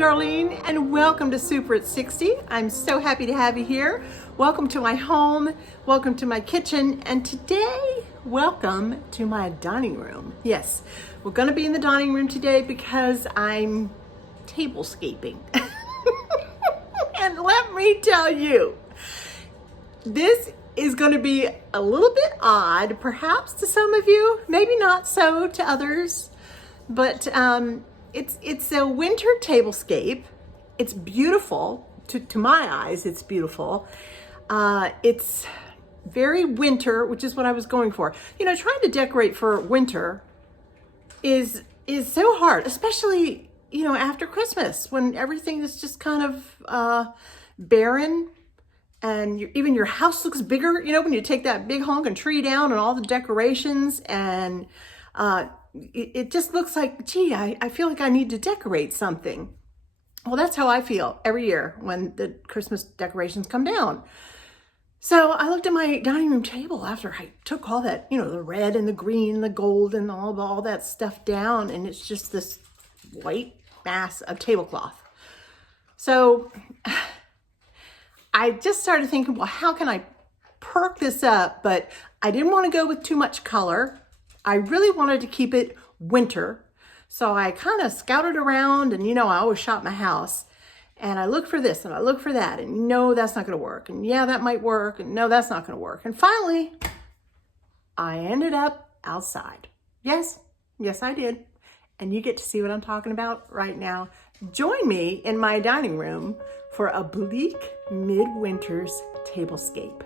Darlene, and welcome to Super at 60. I'm so happy to have you here. Welcome to my home, welcome to my kitchen, and today, welcome to my dining room. Yes, we're gonna be in the dining room today because I'm tablescaping. And let me tell you, this is going to be a little bit odd, perhaps to some of you, maybe not so to others, but it's a winter tablescape. It's beautiful to my eyes. It's beautiful. It's very winter, which is what I was going for. You know, trying to decorate for winter is so hard, especially after Christmas when everything is just kind of barren. And even your house looks bigger, when you take that big honking tree down and all the decorations, and it just looks like, gee, I feel like I need to decorate something. Well, that's how I feel every year when the Christmas decorations come down. So I looked at my dining room table after I took all that, the red and the green and the gold and all that stuff down, and it's just this white mass of tablecloth. So I just started thinking, well, how can I perk this up? But I didn't want to go with too much color. I really wanted to keep it winter. So I kind of scouted around, and I always shop my house. And I look for this and I look for that, and no, that's not going to work. And yeah, that might work. And no, that's not going to work. And finally, I ended up outside. Yes, I did. And you get to see what I'm talking about right now. Join me in my dining room for a bleak midwinter's tablescape.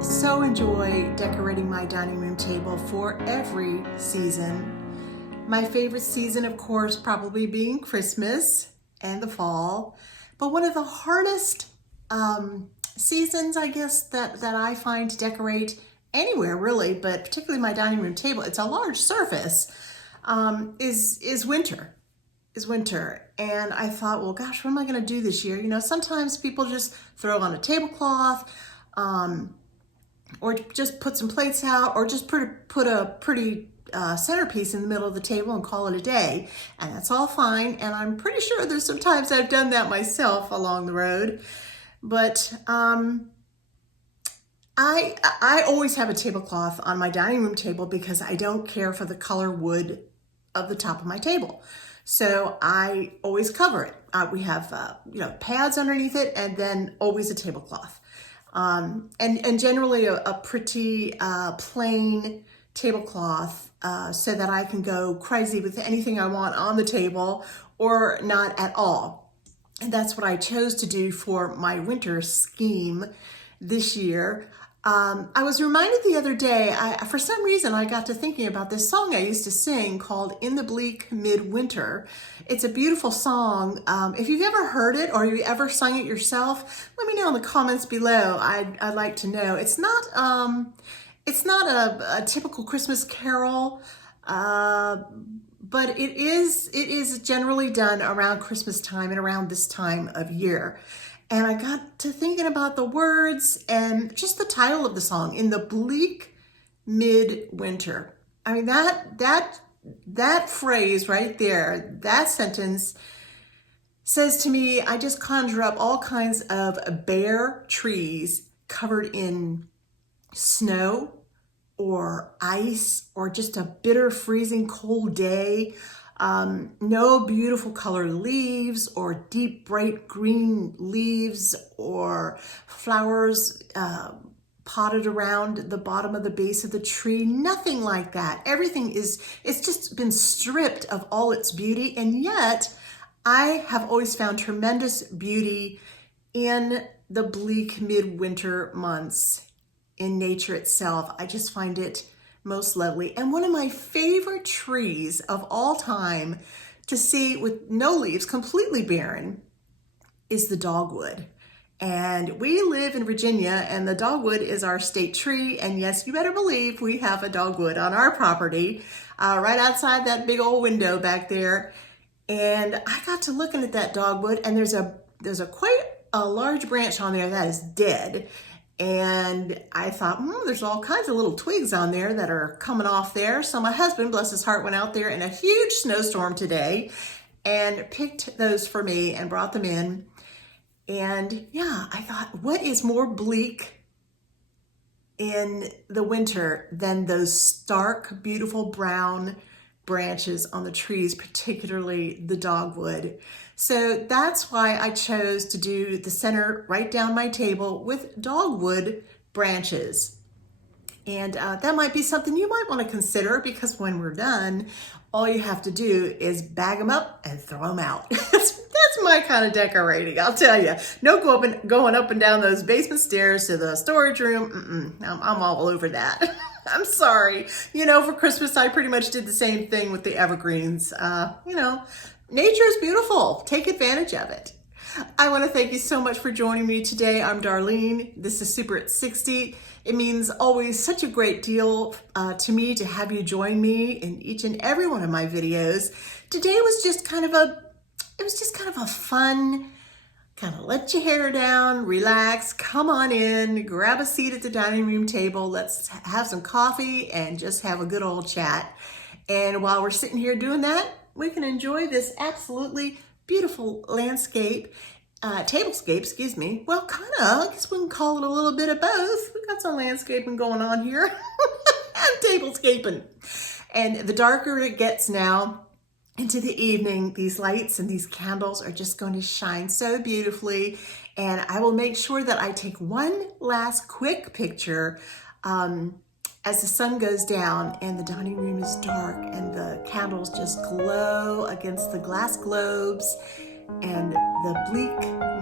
So enjoy decorating my dining room table for every season. My favorite season, of course, probably being Christmas and the fall. But one of the hardest seasons, I guess, that I find to decorate anywhere really, but particularly my dining room table, it's a large surface, is winter. And I thought, well, gosh, what am I going to do this year? You know, sometimes people just throw on a tablecloth, or just put some plates out, or just put a pretty centerpiece in the middle of the table and call it a day. And that's all fine. And I'm pretty sure there's some times I've done that myself along the road. But I always have a tablecloth on my dining room table because I don't care for the color wood of the top of my table. So I always cover it. We have pads underneath it, and then always a tablecloth. And generally a pretty plain tablecloth, so that I can go crazy with anything I want on the table or not at all. And that's what I chose to do for my winter scheme this year. I was reminded the other day, for some reason, I got to thinking about this song I used to sing called In the Bleak Midwinter. It's a beautiful song. If you've ever heard it or you ever sung it yourself, let me know in the comments below. I'd like to know. It's not a typical Christmas carol, but it is generally done around Christmas time and around this time of year. And I got to thinking about the words and just the title of the song, In the Bleak Midwinter. I mean, that phrase right there, that sentence says to me, I just conjure up all kinds of bare trees covered in snow or ice or just a bitter freezing cold day. No beautiful colored leaves or deep bright green leaves or flowers potted around the bottom of the base of the tree. Nothing like that. Everything it's just been stripped of all its beauty. And yet I have always found tremendous beauty in the bleak midwinter months in nature itself. I just find it most lovely. And one of my favorite trees of all time to see with no leaves, completely barren, is the dogwood. And we live in Virginia, and the dogwood is our state tree. And yes, you better believe we have a dogwood on our property, right outside that big old window back there. And I got to looking at that dogwood, and there's a quite a large branch on there that is dead. And I thought, there's all kinds of little twigs on there that are coming off there. So my husband, bless his heart, went out there in a huge snowstorm today and picked those for me and brought them in. And yeah, I thought, what is more bleak in the winter than those stark, beautiful brown branches on the trees, particularly the dogwood. So that's why I chose to do the center right down my table with dogwood branches. And that might be something you might want to consider, because when we're done, all you have to do is bag them up and throw them out. That's my kind of decorating, I'll tell you. No going up and down those basement stairs to the storage room. I'm all over that. I'm sorry. For Christmas, I pretty much did the same thing with the evergreens. Nature is beautiful. Take advantage of it. I want to thank you so much for joining me today. I'm Darlene. This is Super at 60. It means always such a great deal to me to have you join me in each and every one of my videos. Today was just kind of a fun, kind of let your hair down, relax, come on in, grab a seat at the dining room table. Let's have some coffee and just have a good old chat. And while we're sitting here doing that, we can enjoy this absolutely beautiful landscape, tablescape, excuse me. Well, kind of, I guess we can call it a little bit of both. We've got some landscaping going on here and tablescaping. And the darker it gets now into the evening, these lights and these candles are just going to shine so beautifully. And I will make sure that I take one last quick picture as the sun goes down and the dining room is dark and the candles just glow against the glass globes and the bleak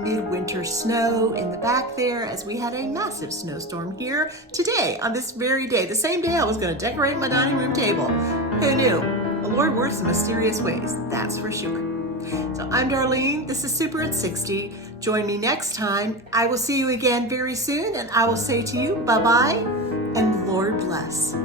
midwinter snow in the back there, as we had a massive snowstorm here today on this very day, the same day I was going to decorate my dining room table. Who knew? Lord works in mysterious ways, that's for sure. So I'm Darlene, this is Super at 60. Join me next time. I will see you again very soon, and I will say to you, bye-bye, and Lord bless.